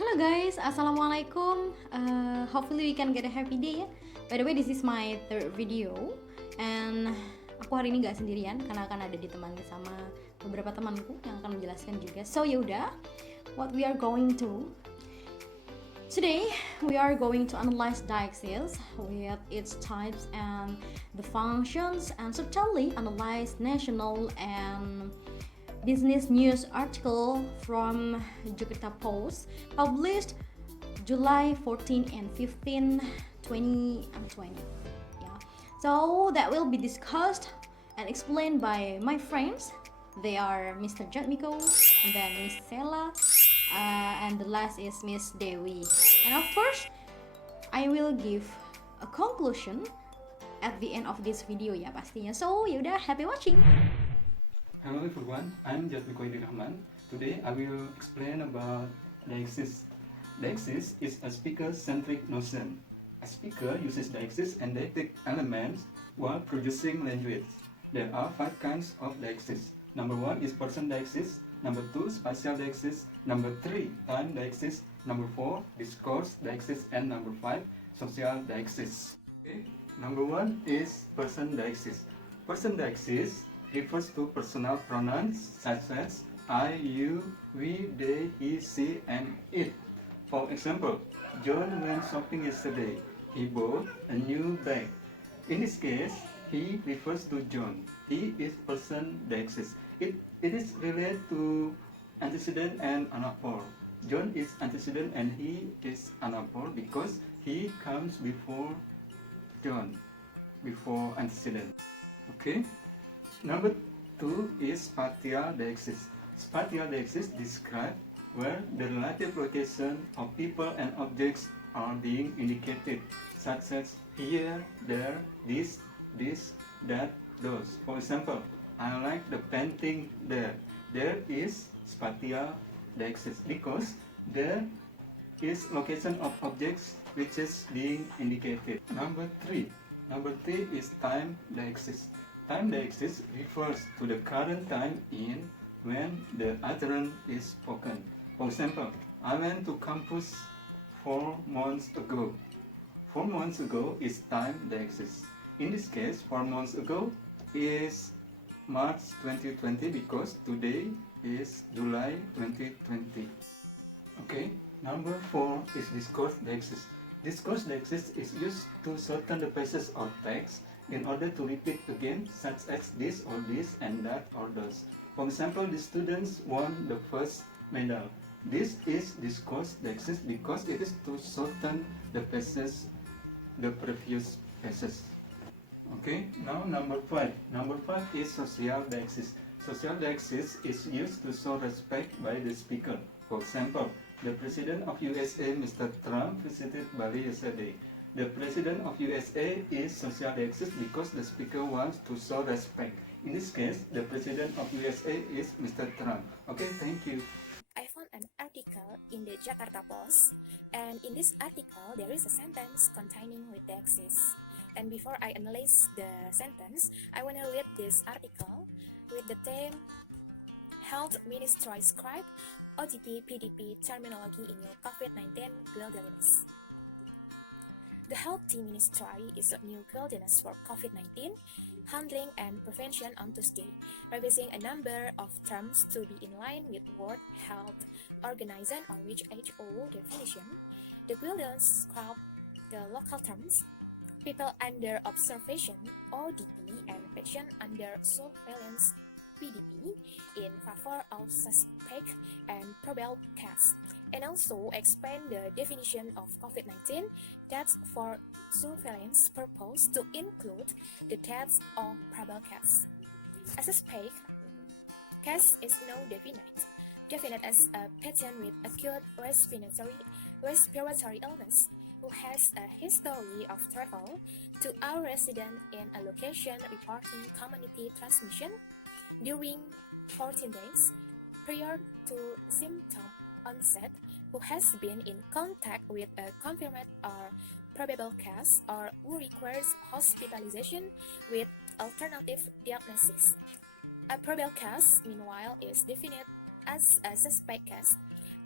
Hello guys, Assalamualaikum. Hopefully we can get a happy day ya. By the way, this is my third video, and aku hari ini gak sendirian karena akan ada ditemani sama beberapa temanku yang akan menjelaskan juga. So yaudah, what we are going to today, we are going to analyze Deixis with its types and the functions, and certainly analyze national and business news article from Jakarta Post published July 14 and 15, 2020. Yeah. So that will be discussed and explained by my friends. They are Mr. Jatmiko and then Miss Shella, and the last is Miss Dewi. And of course, I will give a conclusion at the end of this video ya pastinya. So yaudah, happy watching. Hello everyone, I'm Jatmiko. Today I will explain about Deixis. Deixis is a speaker-centric notion. A speaker uses Deixis and didactic elements while producing language. There are 5 kinds of Deixis. Number 1 is person Deixis. Number 2, spatial Deixis. Number 3, time Deixis. Number 4, discourse Deixis. And number 5, social Deixis. Okay. Number 1 is person Deixis. Person Deixis refers to personal pronouns such as I, you, we, they, he, she, and it. For example, John went shopping yesterday. He bought a new bag. In this case, he refers to John. He is person Deixis. It is related to antecedent and anaphor. John is antecedent and he is anaphor because he comes before John, before antecedent. Okay. Number 2 is spatial Deixis. Spatial Deixis describe where the relative location of people and objects are being indicated, such as here, there, this, that, those. For example, I like the painting there. There is spatial Deixis because there is location of objects which is being indicated. Number 3 is time Deixis. Time Deixis refers to the current time in when the utterance is spoken. For example, I went to campus 4 months ago. 4 months ago is time Deixis. In this case, 4 months ago is March 2020 because today is July 2020. Okay, number 4 is discourse Deixis. Discourse Deixis is used to shorten the passage or text in order to repeat again, such as this or this and that or those. For example, the students won the first medal. This is discourse Deixis because it is to shorten the passage, the previous passage. Okay, now number 5. Number 5 is social Deixis. Social Deixis is used to show respect by the speaker. For example, the President of USA, Mr. Trump, visited Bali yesterday. The President of USA is social Deixis because the speaker wants to show respect. In this case, the President of USA is Mr. Trump. Okay, thank you. I found an article in the Jakarta Post, and in this article there is a sentence containing with Deixis. And before I analyze the sentence, I want to read this article with the theme Health Ministry Scribe OTP PDP terminology in your COVID-19 wilderness. The Health Ministry is a new wilderness for COVID-19 handling and prevention on Tuesday, revising a number of terms to be in line with World Health Organization or WHO definition. The wilderness scrap the local terms people under observation ODP and patient under surveillance PDP in favor of suspect and probable cases, and also explain the definition of COVID-19 deaths for surveillance purpose to include the deaths of probable cases. A suspect case is now defined as a patient with acute respiratory illness who has a history of travel to our resident in a location reporting community transmission during 14 days prior to symptom onset, who has been in contact with a confirmed or probable case, or who requires hospitalization with alternative diagnosis. A probable case, meanwhile, is defined as a suspect case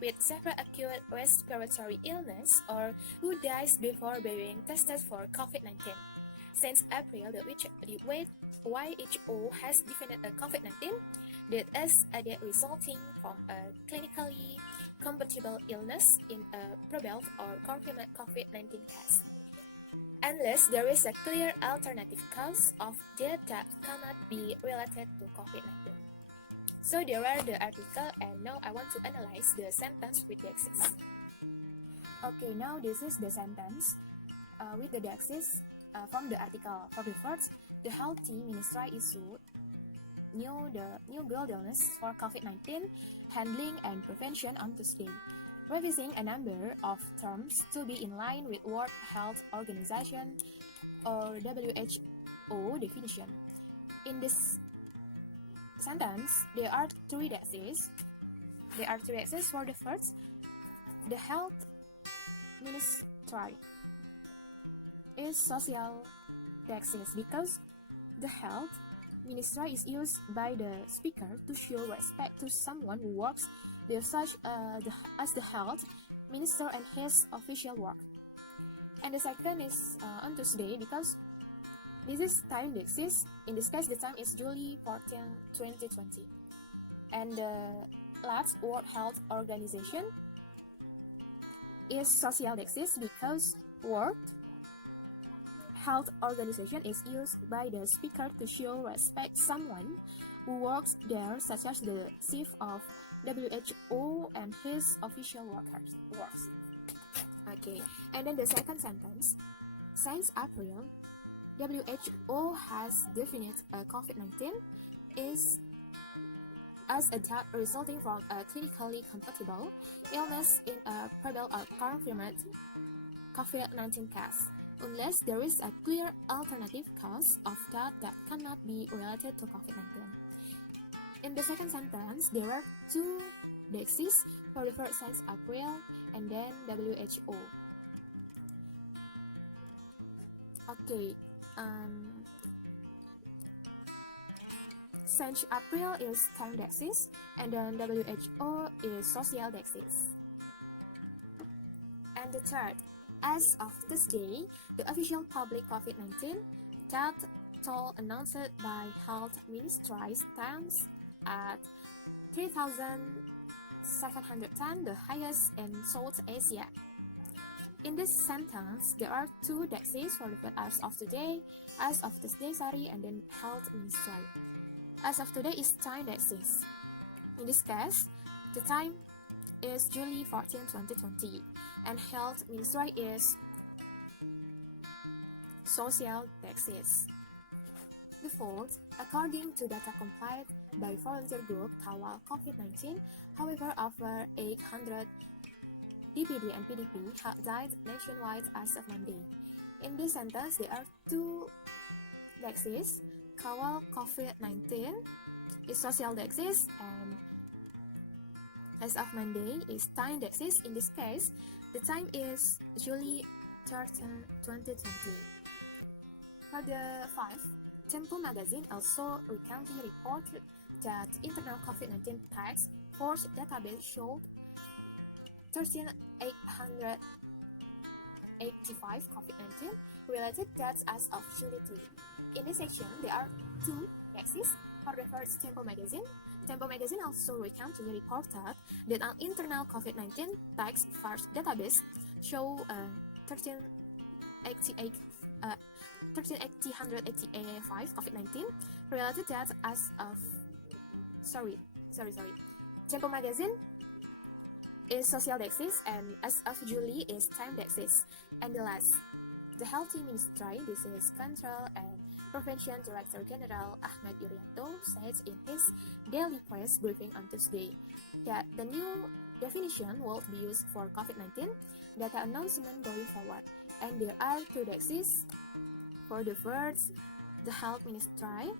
with severe acute respiratory illness or who dies before being tested for COVID-19. Since April, the WHO has defined a COVID-19 that is a death resulting from a clinically compatible illness in a probable or confirmed COVID-19 case, unless there is a clear alternative cause of death that cannot be related to COVID-19. So there are the article, and now I want to analyze the sentence with Deixis. Okay, now this is the sentence with the Deixis from the article. For the first, the Healthy Ministry issued new guidelines for COVID-19 handling and prevention on Tuesday, revising a number of terms to be in line with World Health Organization or WHO definition. In this sentence, there are three Deixis. For the first, the Health Ministry is social Deixis because the Health Ministry is used by the speaker to show respect to someone who works there, such as the Health Minister and his official work. And the second is on Tuesday because this is time Deixis. In this case, the time is July 14, 2020. And the last, World Health Organization is social Deixis because World Health Organization is used by the speaker to show respect someone who works there, such as the chief of WHO and his official works. Okay, and then the second sentence. Since April, WHO has defined COVID-19 is as a death resulting from a clinically compatible illness in a probable or confirmed COVID-19 case, unless there is a clear alternative cause of death that cannot be related to COVID-19. In the second sentence, there are two Deixis. For the first, since April, and then WHO. Okay, since April is time Deixis, and then WHO is social Deixis. And the third, as of this day, the official public COVID-19 death toll announced by Health Ministry stands at 3,710, the highest in South Asia. In this sentence, there are two Deixis for the as of today, as of this day, and then Health Ministry. As of today is time Deixis. In this case, the time is July 14, 2020, and Health Ministry is social Deixis. The fourth, according to data compiled by volunteer group Kawal COVID-19, however, over 800 DPD and PDP have died nationwide as of Monday. In this sentence, there are two Deixis. Kawal COVID-19 is social Deixis, and as of Monday is time Deixis. In this case, the time is July 13, 2020. For the fifth, Tempo magazine also recently reported that internal COVID-19 task force database showed 13,885 COVID-19 related deaths as of July 3. In this section, there are two Deixis. For the first, Tempo magazine. Tempo magazine also recently reported that an internal COVID-19 task force database show 13,885 COVID-19 related deaths as of Tempo magazine is social Deixis, and as of July is time Deixis. And the last, the Healthy Ministry Disease Control and Prevention Director General Ahmad Yuryanto said in his daily press briefing on Tuesday that the new definition will be used for COVID-19 data announcement going forward, and there are two Deixis. For the first, the Health Ministry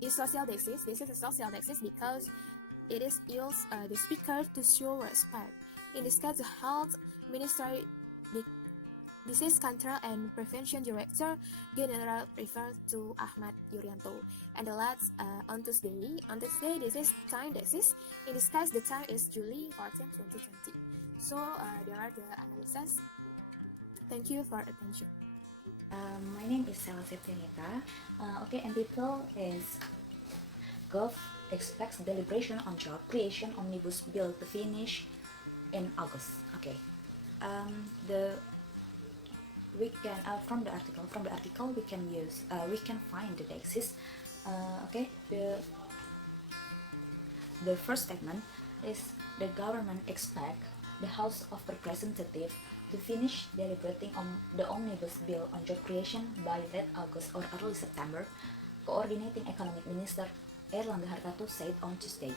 is social Deixis. This is a social Deixis because it is used the speaker to show respect. In this case, the Health Ministry Disease Control and Prevention Director General referred to Ahmad Yuryanto. And the last on Tuesday, this is time Deixis. In this case, the time is July 14, 2020. So there are the analyses. Thank you for attention. My name is Shella and title is Gov expects deliberation on job creation omnibus bill to finish in August. Okay. We can from the article we can find the Deixis. Okay. The first statement is the government expect the House of Representatives to finish deliberating on the omnibus bill on job creation by late August or early September. Coordinating Economic Minister Airlangga Hartarto said on Tuesday.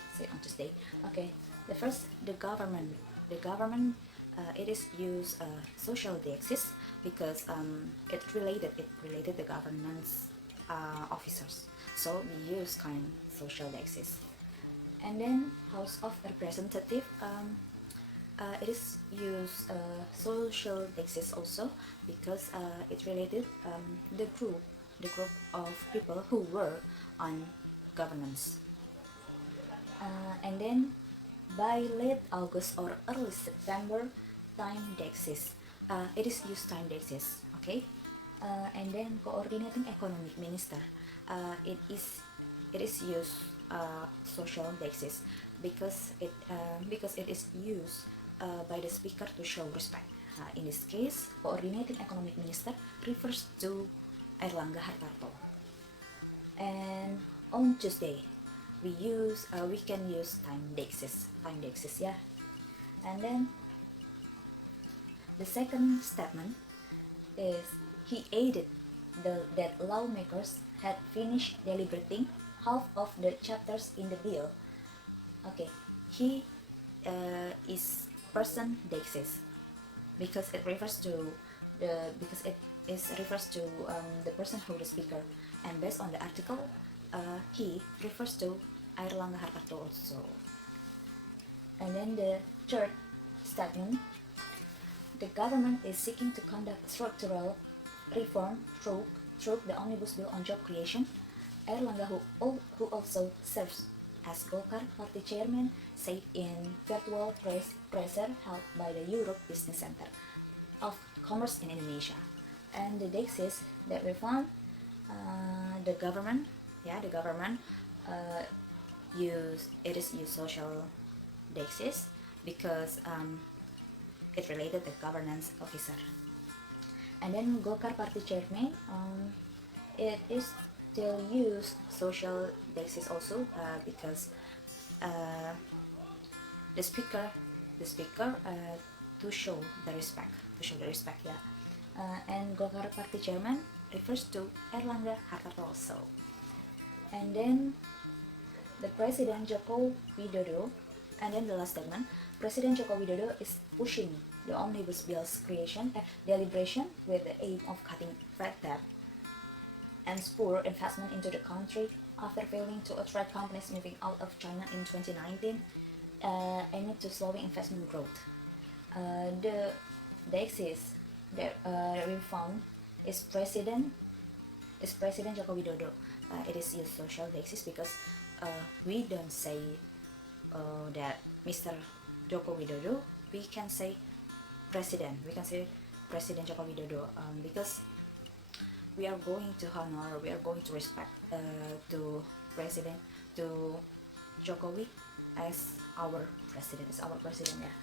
Okay. The government it is use social Deixis because it related the government's officers. So we use kind social Deixis. And then House of Representative it is use social Deixis also because it related the group of people who were on governance. And then by late August or early September, time Deixis. It is used time Deixis. Okay. And then coordinating economic minister. It is used social Deixis because it is used by the speaker to show respect. In this case, coordinating economic minister refers to Airlangga Hartarto. And on Tuesday, we can use time Deixis, yeah. And then the second statement is he added that lawmakers had finished deliberating half of the chapters in the bill. Okay, he is person Deixis because it refers to the person who the speaker, and based on the article, he refers to Airlangga Hartarto also. And then the third statement, the government is seeking to conduct structural reform through the omnibus bill on job creation. Airlangga, who also serves as Golkar party chairman, said in virtual presser held by the Europe Business Center of Commerce in Indonesia. And the Deixis that we found, the government use social Deixis because it related the governance officer. And then Golkar party chairman, it is still use social Deixis also because the speaker to show the respect, yeah. And Golkar party chairman refers to Airlangga Hartarto also. And then the President Joko Widodo, and then the last statement, President Joko Widodo is pushing the omnibus bill's deliberation with the aim of cutting red tape and spur investment into the country after failing to attract companies moving out of China in 2019, aiming to slowing investment growth. The Deixis that we found is President Joko Widodo. It is used social Deixis because we don't say that Mr. Joko Widodo. We can say President. We can say President Joko Widodo because we are going to honor, we are going to respect to Jokowi as our president, yeah.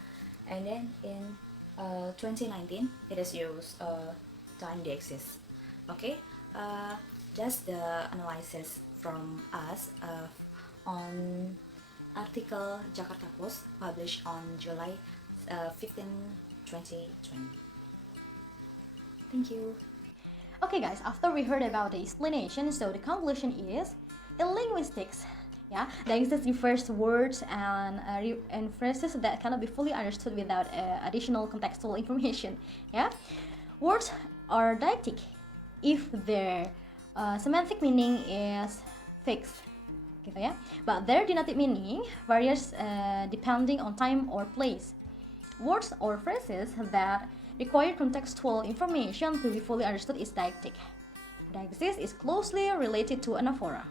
And then in 2019, it is used time Deixis. Okay, just the analysis from us on article Jakarta Post published on July 15, 2020. Thank you. Okay guys, after we heard about the explanation, so the conclusion is, in linguistics, yeah, Deixis refers to words and phrases that cannot be fully understood without additional contextual information. Yeah, words are deictic if their semantic meaning is fixed, gitu ya. But their denotative meaning varies depending on time or place. Words or phrases that required contextual information to be fully understood is deictic. Deixis is closely related to anaphora.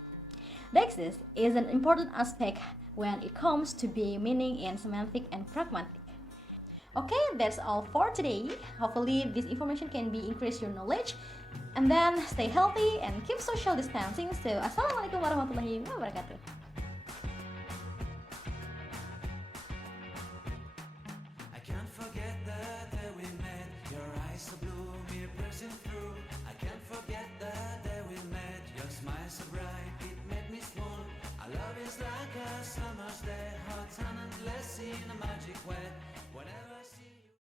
Deixis is an important aspect when it comes to being meaning in semantic and pragmatic. Okay, that's all for today. Hopefully this information can be increase your knowledge. And then stay healthy and keep social distancing. So, Assalamualaikum warahmatullahi wabarakatuh. I can't forget the day we met. Your eyes so blue, me piercing through. I can't forget the day we met. Your smile so bright, it made me swoon. Our love is like a summer's day, hot and endless in a magic way.